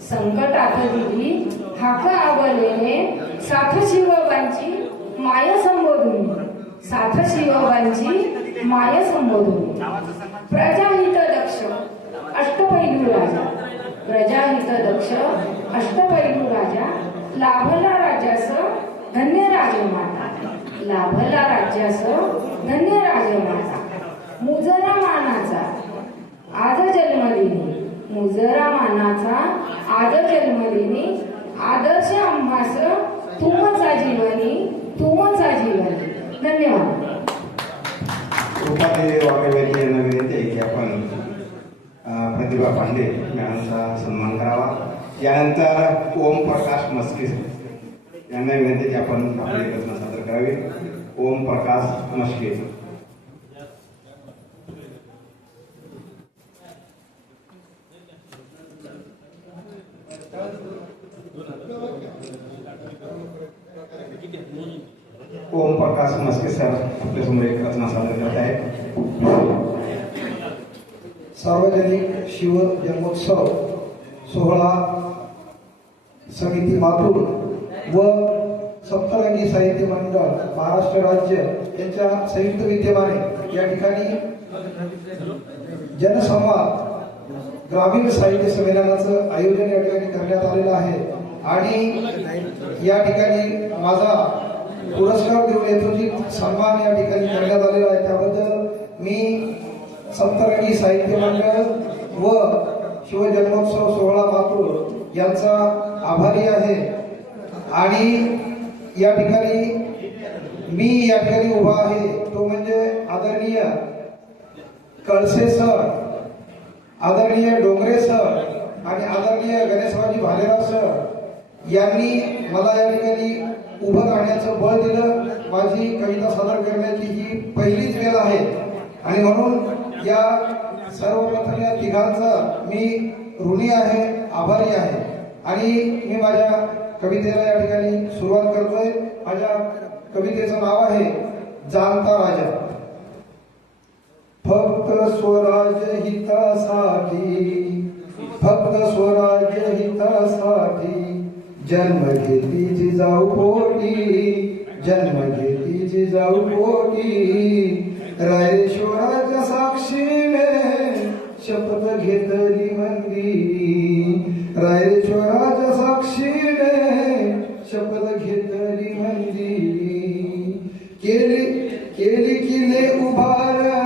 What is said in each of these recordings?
संकटात दिली. हाक आवलेने साथ शिवबांची माय संबोधून. साथ शिवबांची माय संबोधून. प्रजाहित दक्ष अष्टपैलू राजा. प्रजाहित दक्ष अष्टपैलू राजा. लाभला राजास धन्य राजमाता. लाभला राज्यास धन्य राजमाता. मुजरा मानाचा. आज जन्मदिनी. मुजरा मानाचा आज जन्मदिनी आदर्श आम्हास तुमचा जीवनी तुमचा जीवनी. धन्यवाद. उपाध्याय यांना विनंती आहे की आपण प्रतिभा पांडे यांचा सन्मान करावा. यानंतर ओम प्रकाश मस्के यांना विनंती की आपण आपली रचना सादर करावी. ओम प्रकाश मस्के ओम प्रकाश मस्के सर आपल्यासमोर एक रचना सादर करत आहेत सार्वजनिक शिव जन्मोत्सव सोहळा समिती मातूर व सप्तरंगी साहित्य मंडळ महाराष्ट्र राज्य यांच्या संयुक्त विद्यमाने या ठिकाणी जनसंवाद ग्रामीण साहित्य संमेलनाचं आयोजन या ठिकाणी करण्यात आलेलं आहे. आणि या ठिकाणी माझा पुरस्कार देऊन यथोचित सन्मान या ठिकाणी करण्यात आला. सप्तरंगी साहित्य मंडळ व शिवजन्मोत्सव सोहळा मातूर यांचा आभारी आहे. आणि या ठिकाणी मी या ठिकाणी उभा आहे. तो म्हणजे आदरणीय कळसे सर आदरणीय डोंगरे सर आणि आदरणीय गणेशबाजी भालेराव सर यांनी मला या ठिकाणी उभं राहण्याचं बळ दिलं. माझी कविता सादर करण्याची ही पहिलीच वेळ आहे. आणि म्हणून या सर्वप्रथम या तिघांचं मी ऋणी आहे आभारी आहे. आणि मी माझ्या कवितेला या ठिकाणी सुरुवात करतोय. माझ्या कवितेचं नाव आहे जाणता राजा. फक्त स्वराज्य हितासाठी फक्त स्वराज्य हितासाठी जन्म घेती जिजाऊ पोटी जन्म घेती जिजाऊ पोटी. रायरेश्वराच्या साक्षीने शपथ घेतली मंदिरी रायरेश्वराच्या साक्षीने शपथ घेतली मंदिरी केली केली किल्ले उभार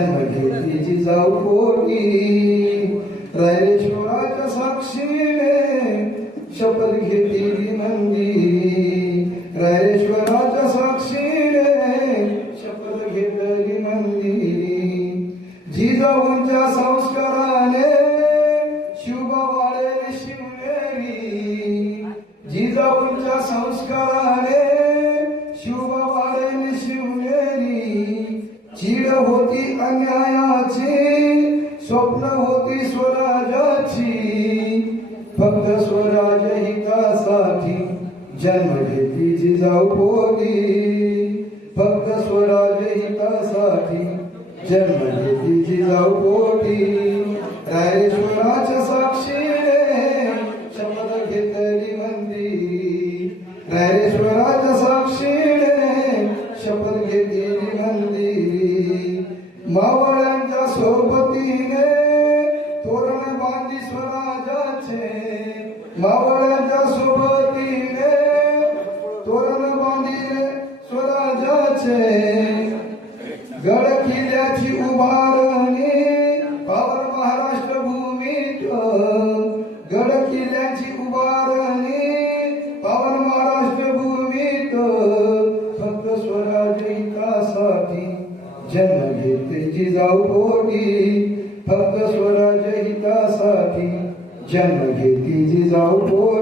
जन्म घेतली जिजाऊ पोटी रायरेश्वराच्या साक्षीने शपथ घेतली नंदी. होती स्वप्न होती स्वराजाची फक्त स्वराज हितासाठी जन्म घेतली जिजाऊ बोली फक्त स्वराज हितासाठी जन्म गड किल्ल्याची उभारणी. पावर महाराष्ट्र भूमीत फक्त स्वराज हितासाठी जन्म घेते जिजाऊ पोटी. फक्त स्वराज हितासाठी जन्म घेते जिजाऊ पोटी.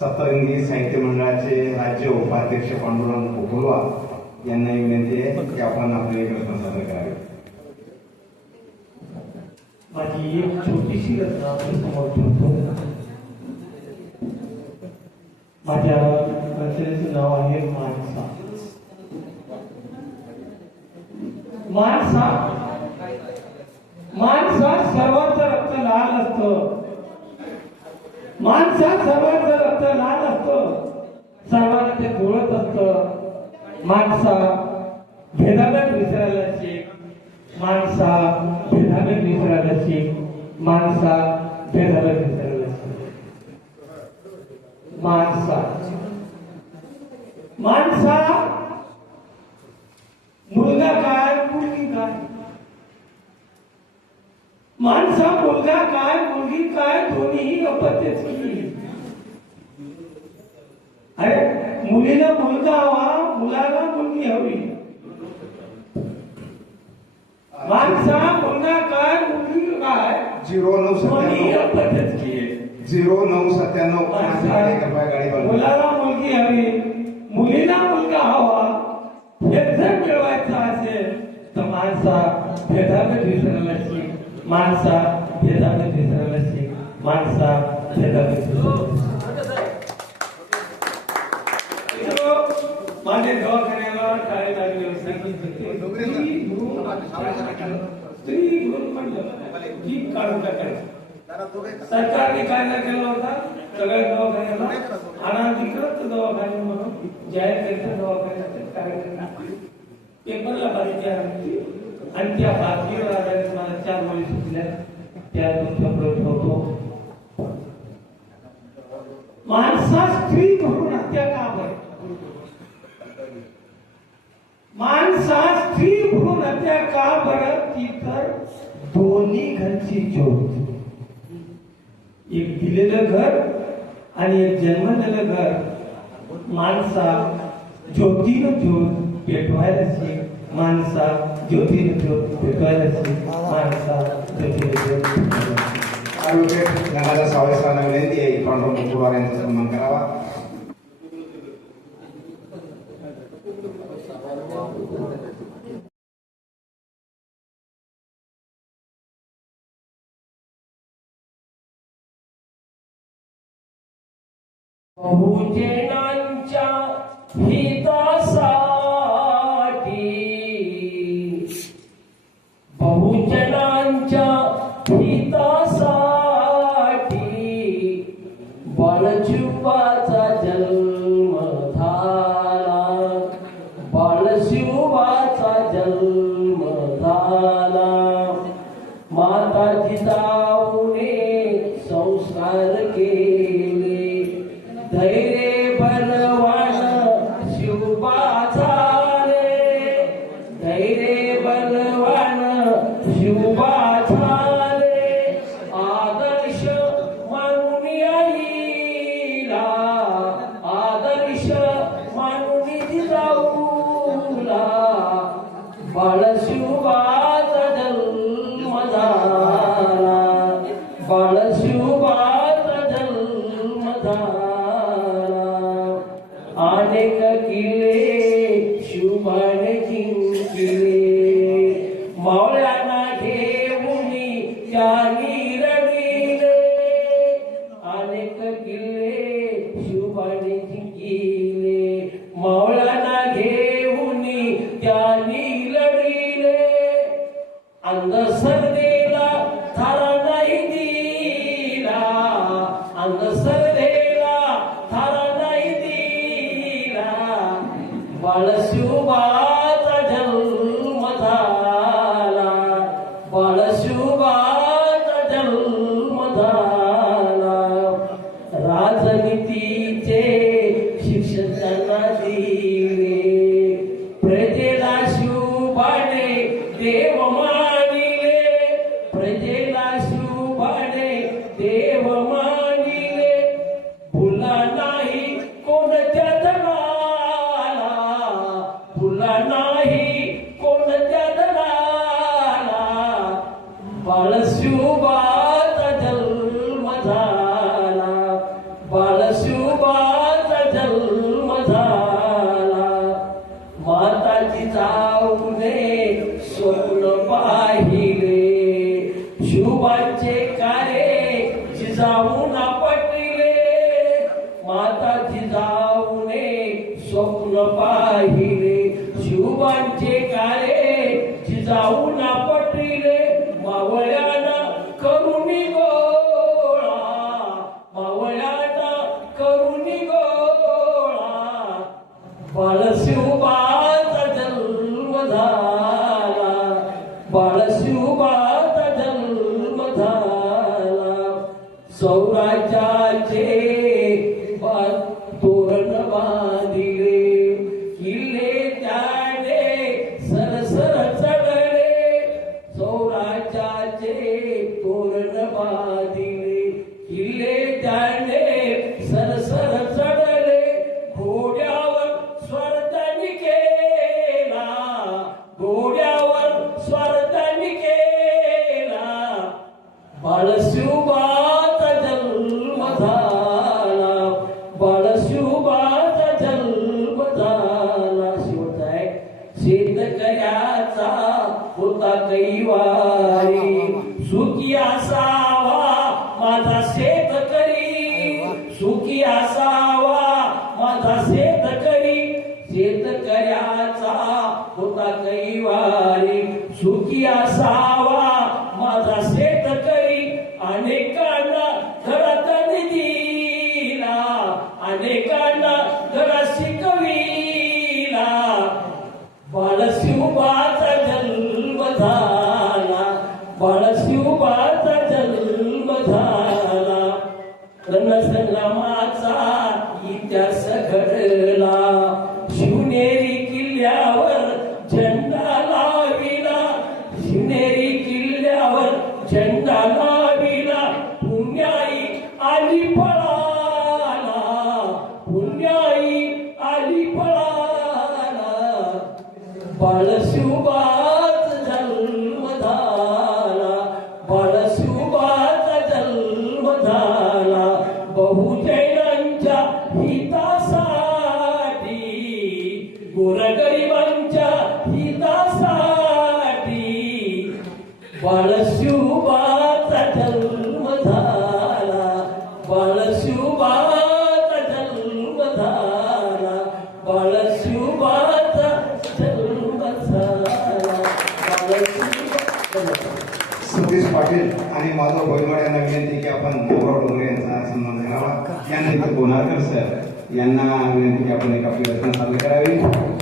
सप्तरंगी साहित्य मंडळाचे राज्य उपाध्यक्ष पांडुरंग कोकुलवा यांना विनंती आहे की आपण आपले प्रश्न सादर करावे. माझी एक छोटीशी रचना समोर ठेवतो. माझ्या रचनेचं नाव आहे माणसा माणसा माणसा सर्वांचं सर्वांना ते बोलत असतं. माणसा भेदाभेद विसरायला शिक माणसा भेदाभेद विसरायला शिक माणसा भेदाभेद विसरायला शिक माणसा. माणसा मुलगा काय मुलगी काय? माणसा मुलगा काय मुलगी काय दोन्ही अपत्यच की अरे हवा मुलाला मुलगी हवी. माणसा मुलगा काय मुलगी काय? झिरो नऊ सत्त्याण्णव. झिरो नऊ सत्त्याण्णव. मुलाला मुलगी हवी. मुलीला मुलगा हवा. हे जर मिळवायचं असेल तर माणसा भेदाभेद विसरायला शिक. माणसा भेदाभेद विसरायला शिक. माणसा भेदाभेद विसरायला शिक. मित्र, माझ्या दवाखान्याला काय लागले स्त्री भ्रूण स्त्री भ्रूण म्हणलं की काढून टाकायचं. सरकारने कायदा केला होता? सगळ्या दवाखान्याला अनाधिकृत दवाखाने म्हणून जाहीर केलं दवाखान्याचे कार्यक्रम पेपरला बातमी आली आणि त्या बातमीवर आधारित मला चार मुली सुटल्या त्या तुमच्यापुढे ठेवतो. माणसा स्त्री भ्रूण हत्या का बरं? माणसा स्त्री भ्रूण हत्या का बरं ती तर दोन्ही घरची ज्योत एक दिलेलं घर आणि एक जन्मलेलं घर. माणसा ज्योतीनं ज्योत पेटवायला माणसा ज्योतीनं ज्योत पेटवायला माणसा ज्योतीनं ज्योत ॲडव्होकेट गंगाधर सावळे विनंती आहे पांडुरंग कोकुलवार यांचा सन्मान करावा बहुजनांच्या हितासाठी बहुजनांच्या हितासाठी बाळशिवाचा जल बाळशिवबाचा 欢乐修吧。दैवारी सुखी असावा माझा बाळशिवबाच जन्म झाला बाळशिवबाच जन्म झाला बहुजनांच्या हितासाठी गोरगरिबांच्या हितासाठी बाळशिवबाचा जन्म गोयवाड यांना विनंती की आपण भाऊराव डोंगरे यांचा सन्मान करावा. यानंतर बोनारकर सर यांना विनंती की आपण एक आपली रचना साजरी करावी.